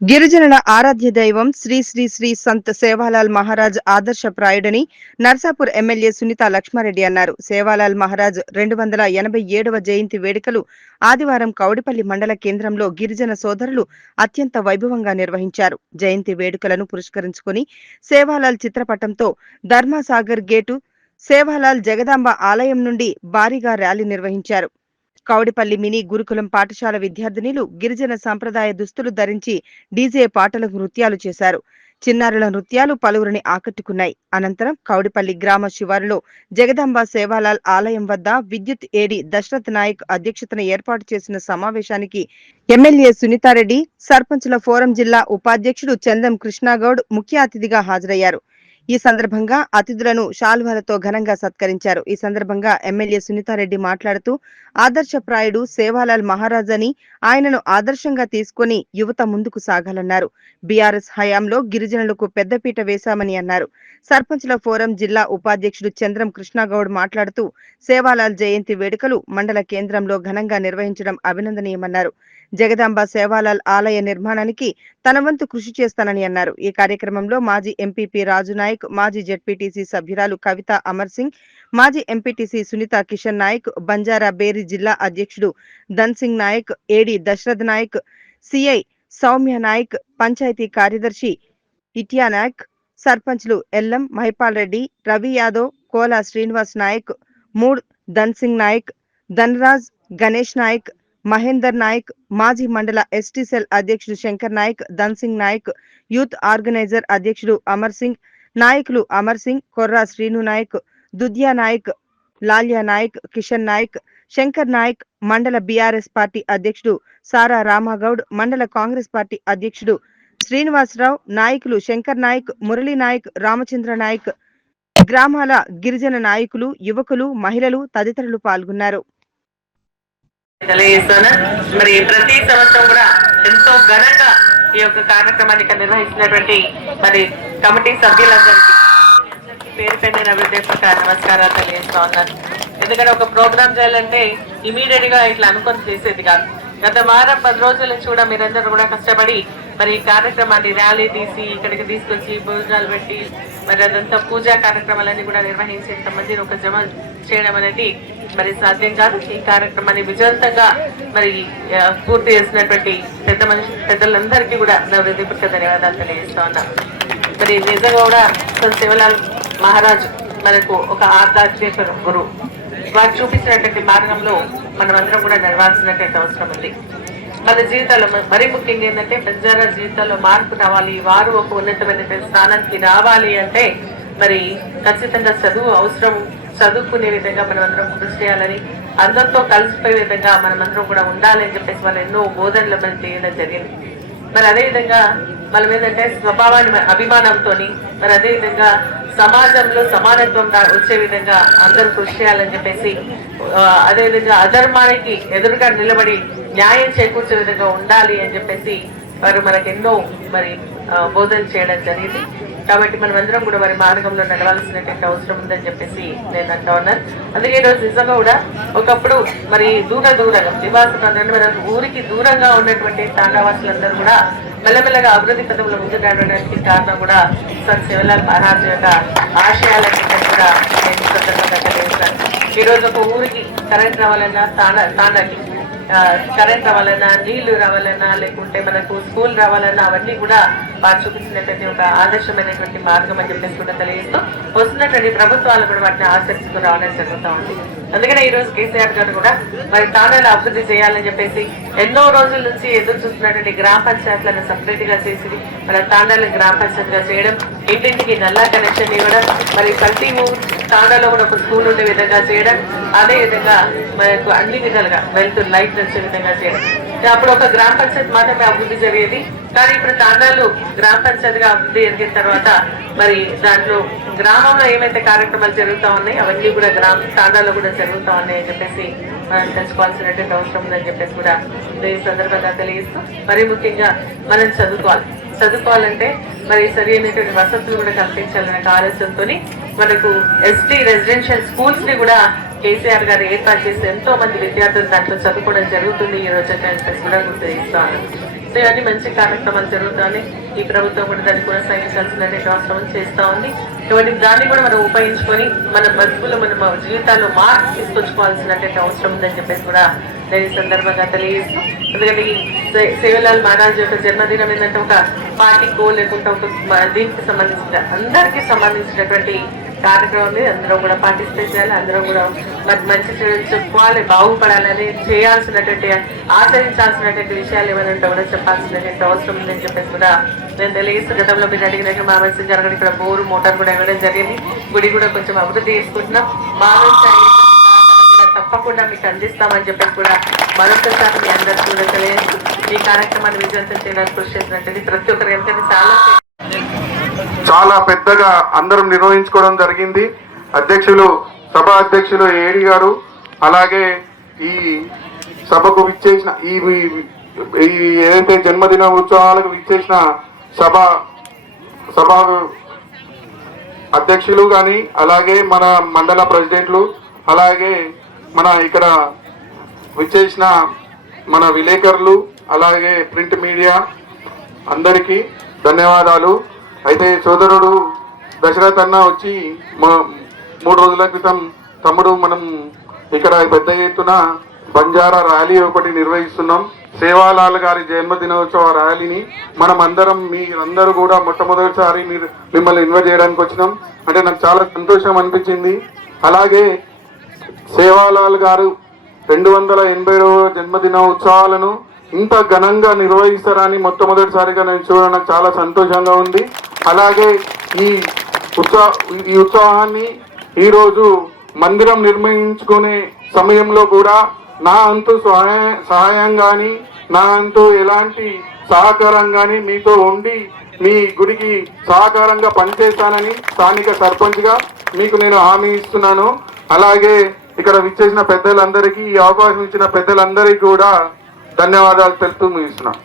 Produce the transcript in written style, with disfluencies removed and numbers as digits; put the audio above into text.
గిరిజనుల ఆరాధ్య దైవం శ్రీ శ్రీ శ్రీ సంత్ సేవాలాల్ మహారాజ్ ఆదర్శప్రాయుడని నర్సాపూర్ ఎమ్మెల్యే సునీత లక్ష్మారెడ్డి అన్నారు. సేవాలాల్ మహారాజ్ 287వ జయంతి వేడుకలు ఆదివారం కౌడిపల్లి మండల కేంద్రంలో గిరిజన సోదరులు అత్యంత వైభవంగా నిర్వహించారు. జయంతి వేడుకలను పురస్కరించుకుని సేవాలాల్ చిత్రపటంతో ధర్మసాగర్ గేటు, సేవాలాల్ జగదాంబ ఆలయం నుండి భారీగా ర్యాలీ నిర్వహించారు. కౌడిపల్లి మినీ గురుకులం పాఠశాల విద్యార్థినిలు గిరిజన సంప్రదాయ దుస్తులు ధరించి డీజే పాటలకు నృత్యాలు చేశారు. చిన్నారుల నృత్యాలు పలువురిని ఆకట్టుకున్నాయి. అనంతరం కౌడిపల్లి గ్రామ శివారులో జగదాంబ సేవాలాల్ ఆలయం వద్ద విద్యుత్ ఏడీ దశరథ్ నాయక్ అధ్యక్షతన ఏర్పాటు చేసిన సమావేశానికి ఎమ్మెల్యే సునీతారెడ్డి, సర్పంచుల ఫోరం జిల్లా ఉపాధ్యక్షుడు చందం కృష్ణాగౌడ్ ముఖ్య అతిథిగా హాజరయ్యారు. ఈ సందర్భంగా అతిథులను శాల్వాలతో ఘనంగా సత్కరించారు. ఈ సందర్భంగా ఎమ్మెల్యే సునీతారెడ్డి మాట్లాడుతూ ఆదర్శప్రాయుడు సేవాలాల్ మహారాజ్ అని, ఆయనను ఆదర్శంగా తీసుకుని యువత ముందుకు సాగాలన్నారు. బీఆర్ఎస్ హయాంలో గిరిజనులకు పెద్దపీట వేశామని అన్నారు. సర్పంచుల ఫోరం జిల్లా ఉపాధ్యక్షుడు చంద్రం కృష్ణాగౌడ్ మాట్లాడుతూ సేవాలాల్ జయంతి వేడుకలు మండల కేంద్రంలో ఘనంగా నిర్వహించడం అభినందనీయమన్నారు. జగదాంబ సేవాలాల్ ఆలయ నిర్మాణానికి తన వంతు కృషి చేస్తానని అన్నారు. ఈ కార్యక్రమంలో మాజీ ఎంపీపీ రాజు నాయక్, మాజీ జెడ్పీటీసీ సభ్యురాలు కవిత అమర్ సింగ్, మాజీ ఎంపీటీసీ సునీత కిషన్ నాయక్, బంజారా బేరీ జిల్లా అధ్యక్షుడు ధన్ సింగ్ నాయక్, ఏడీ దశరథ్ నాయక్, సిఐ సౌమ్య నాయక్, పంచాయతీ కార్యదర్శి ఇటియా నాయక్, సర్పంచ్లు ఎల్లం మహిపాల్ రెడ్డి, రవి యాదవ్, కోలా శ్రీనివాస్ నాయక్, మూడ్ ధన్ సింగ్ నాయక్, ధనరాజ్, గణేష్ నాయక్, మహేందర్ నాయక్, మాజీ మండల ఎస్టీ సెల్ అధ్యక్షుడు శంకర్ నాయక్, ధన్ సింగ్ నాయక్, యూత్ ఆర్గనైజర్ అధ్యక్షుడు అమర్ సింగ్, నాయకులు అమర్ సింగ్, కొర్రా శ్రీను నాయక్, దుద్యా నాయక్, లాల్యా నాయక్, కిషన్ నాయక్, శంకర్ నాయక్, మండల బీఆర్ఎస్ పార్టీ అధ్యక్షుడు సారా రామాగౌడ్, మండల కాంగ్రెస్ పార్టీ అధ్యక్షుడు శ్రీనివాసరావు, నాయకులు శంకర్ నాయక్, మురళీ నాయక్, రామచంద్ర నాయక్, గ్రామాల గిరిజన నాయకులు, యువకులు, మహిళలు తదితరులు పాల్గొన్నారు. మరి ప్రతి సంవత్సరం కూడా ఎంతో ఘనంగా ఈ యొక్క కార్యక్రమాన్ని నిర్వహిస్తున్నటువంటి మరి కమిటీ సభ్యులందరికీ పేరు పెట్టిన నమస్కారాలు తెలియజేస్తా ఉన్నాను. ఎందుకంటే ఒక ప్రోగ్రామ్ చేయాలంటే ఇమీడియట్ గా ఇట్లా అనుకొని చేసేది కాదు. గత వారం 10 రోజుల నుంచి కూడా మీరందరూ కూడా కష్టపడి మరి ఈ కార్యక్రమాన్ని ర్యాలీ తీసి ఇక్కడికి తీసుకొచ్చి భోజనాలు పెట్టి మరి అదంతా పూజా కార్యక్రమాలన్నీ కూడా నిర్వహించి ఇంతమందిని ఒక జమ చేయడం అనేది మరి సాధ్యం కాదు. ఈ కార్యక్రమాన్ని విజయవంతంగా మరి పూర్తి చేసినటువంటి పెద్దలందరికీ కూడా నా హృదయపూర్వక ధన్యవాదాలు తెలియజేస్తా ఉన్నా. మరి నిజంగా కూడా సేవాలాల్ మహారాజ్ మనకు ఒక ఆధ్యాత్మిక గురువు. వారు చూపించినటువంటి మార్గంలో మనమందరం కూడా నడవాల్సినటువంటి అవసరం ఉంది. మన జీవితాల్లో మరీ ముఖ్యంగా ఏంటంటే బంజారా జీవితాల్లో మార్పు రావాలి, వారు ఒక ఉన్నతమైన స్థానానికి రావాలి అంటే మరి ఖచ్చితంగా చదువు అవసరం. చదువుకునే విధంగా మనం అందరం కృషి చేయాలని, అందరితో కలిసిపోయే విధంగా మనమందరం కూడా ఉండాలని చెప్పేసి వాళ్ళు ఎన్నో బోధనలు మనం చేయడం జరిగింది. మరి అదేవిధంగా మనం ఏంటంటే స్వభావాన్ని అభిమానంతో మరి అదేవిధంగా సమాజంలో సమానత్వం వచ్చే విధంగా అందరూ కృషి చేయాలని చెప్పేసి, అదేవిధంగా అధర్మానికి ఎదురుగా నిలబడి న్యాయం చేకూర్చే విధంగా ఉండాలి అని చెప్పేసి వారు మనకు ఎన్నో మరి బోధన చేయడం జరిగింది. కాబట్టి మనం అందరం కూడా వారి మార్గంలో నడవాల్సినటువంటి అవసరం ఉందని చెప్పేసి నేను అంటా ఉన్నాను. అందుకే ఈరోజు నిజంగా కూడా ఒకప్పుడు మరి దూరంగా నివాసం ఊరికి దూరంగా ఉన్నటువంటి తాండావాసులందరూ కూడా మెల్లమెల్లగా అభివృద్ధి పథంలో ముందు నడవడానికి కారణం కూడా సంత్ సేవాలాల్ మహారాజ్ యొక్క ఆశయాలని కూడా నేను సందర్భంగా తెలియజేస్తాను. ఈరోజు ఒక ఊరికి కరెంట్ రావాలన్నా తాండాకి కరెంట్ రావాలన్నా, నీళ్లు రావాలన్నా, లేకుంటే మనకు స్కూల్ రావాలన్నా అవన్నీ కూడా వారు చూపించినటువంటి ఒక ఆదర్శమైనటువంటి మార్గం అని చెప్పేసి కూడా తెలియజేస్తూ వస్తున్నటువంటి ప్రభుత్వాలు కూడా వాటిని ఆచరిస్తూ రావడం జరుగుతూ ఉంది. అందుకనే ఈ రోజు కేసీఆర్ గారు కూడా మరి తాండాలు అభివృద్ధి చేయాలని చెప్పేసి ఎన్నో రోజుల నుంచి ఎదురు చూస్తున్నటువంటి గ్రామ పంచాయతీలను సపరేట్ గా చేసి మన తాండాలను గ్రామ పంచాయత్ గా చేయడం, ఇంటింటికి నల్లా కనెక్షన్ ఇవ్వడం, మరి ప్రతి తాండాలో కూడా ఒక స్కూల్ ఉండే విధంగా చేయడం, అదే విధంగా మనకు అన్ని విధాలుగా వెళ్తున్న లైట్ వచ్చే విధంగా చేయడం. అప్పుడు ఒక గ్రామ పంచాయతీ మాత్రమే అభివృద్ధి జరిగేది, కానీ ఇప్పుడు తాండాలు గ్రామ పంచాయతీగా అభివృద్ధి జరిగిన తర్వాత మరి దాంట్లో గ్రామంలో ఏమైతే కార్యక్రమాలు జరుగుతూ ఉన్నాయి అవన్నీ కూడా తాండాలో కూడా జరుగుతూ ఉన్నాయి అని చెప్పేసి మనం తెలుసుకోవాల్సినటువంటి అవసరం ఉందని చెప్పేసి కూడా ఈ సందర్భంగా తెలియజేస్తూ, మరి ముఖ్యంగా మనం చదువుకోవాలంటే మరి సరి అయినటువంటి వసతులు కూడా కల్పించాలనే ఆలోచనతో మనకు ఎస్టీ రెసిడెన్షియల్ స్కూల్స్ ని కూడా కేసీఆర్ గారు ఏర్పాటు చేసి ఎంతో మంది విద్యార్థులు దాంట్లో చదువుకోవడం జరుగుతుంది ఈ రోజు కూడా గుర్తు చేస్తాను. సో ఇవన్నీ మంచి కార్యక్రమాలు జరుగుతాయని ఈ ప్రభుత్వం కూడా దాన్ని కొనసాగించాల్సినటువంటి అవసరం చేస్తా ఉంది. కాబట్టి దాన్ని కూడా మనం ఉపయోగించుకొని మన బతుకులు మన జీవితాల్లో మార్పు తీసుకొచ్చుకోవాల్సినటువంటి అవసరం ఉందని చెప్పేసి కూడా నేను ఈ సందర్భంగా తెలియజేస్తూ, ఎందుకంటే ఈ సేవలాల్ మహారాజ్ యొక్క జన్మదినం ఏంటంటే ఒక పార్టీకో లేకుంటే ఒక దీనికి సంబంధించిన అందరికీ సంబంధించినటువంటి కార్యక్రమం మీద అందరూ కూడా పార్టిసిపేట్ చేయాలి. అందరూ కూడా మంచి చెప్పుకోవాలి, బాగుపడాలని చేయాల్సినటువంటి ఆచరించాల్సినటువంటి విషయాలు ఏమైనా ఉంటే కూడా చెప్పాల్సినటువంటి అవసరం ఉందని చెప్పేసి కూడా నేను తెలియజేస్తూ, గతంలో మీరు అడిగినట్టు మా మెసేజ్ జరగడం ఇక్కడ బోరు మోటార్ కూడా ఇవ్వడం జరిగింది. గుడి కూడా కొంచెం అభివృద్ధి చేసుకుంటున్నాం. మా తప్పకుండా మీకు అందిస్తామని చెప్పేసి కూడా మరొకసారి మీ అందరికీ కూడా తెలియజేస్తూ, ఈ కార్యక్రమాన్ని విజయవంతం చేయడానికి కృషి చేసినట్టు ప్రతి ఒక్కరు ఎందుకంటే చాలా పెద్దగా అందరం నిర్వహించుకోవడం జరిగింది. సభ అధ్యక్షులు ఏడి గారు, అలాగే ఈ సభకు విచ్చేసిన ఈ ఏదైతే జన్మదిన ఉత్సవాలకు విచ్చేసిన సభ అధ్యక్షులు కానీ, అలాగే మన మండల ప్రెసిడెంట్లు, అలాగే మన ఇక్కడ విచ్చేసిన మన విలేకరులు, అలాగే ప్రింట్ మీడియా అందరికీ ధన్యవాదాలు. అయితే సోదరుడు దశరథ్ అన్న వచ్చి 3 రోజుల క్రితం తమ్ముడు మనం ఇక్కడ పెద్ద ఎత్తున బంజారా ర్యాలీ ఒకటి నిర్వహిస్తున్నాం. సేవాలాల్ గారి జన్మదినోత్సవ ర్యాలీని మనం అందరం మీరందరూ కూడా మొట్టమొదటిసారి మిమ్మల్ని ఇన్వైట్ చేయడానికి వచ్చినాం. అంటే నాకు చాలా సంతోషం అనిపించింది. అలాగే సేవాలాల్ గారు 280వ జన్మదిన ఉత్సవాలను ఇంత ఘనంగా నిర్వహిస్తారని మొట్టమొదటిసారిగా నేను చూడడం నాకు చాలా సంతోషంగా ఉంది. అలాగే ఈ ఉత్సవాన్ని ఈరోజు మందిరం నిర్మించుకునే సమయంలో కూడా నా అంతు సహాయం కానీ, నా అంతు ఎలాంటి సహకారం కానీ మీతో ఉండి మీ గుడికి సహకారంగా పనిచేస్తానని స్థానిక సర్పంచ్గా మీకు నేను హామీ ఇస్తున్నాను. అలాగే ఇక్కడ విచ్చేసిన పెద్దలందరికీ, ఈ అవకాశం ఇచ్చిన పెద్దలందరికీ కూడా ధన్యవాదాలు తెలుపుతూ ముగిస్తున్నాను.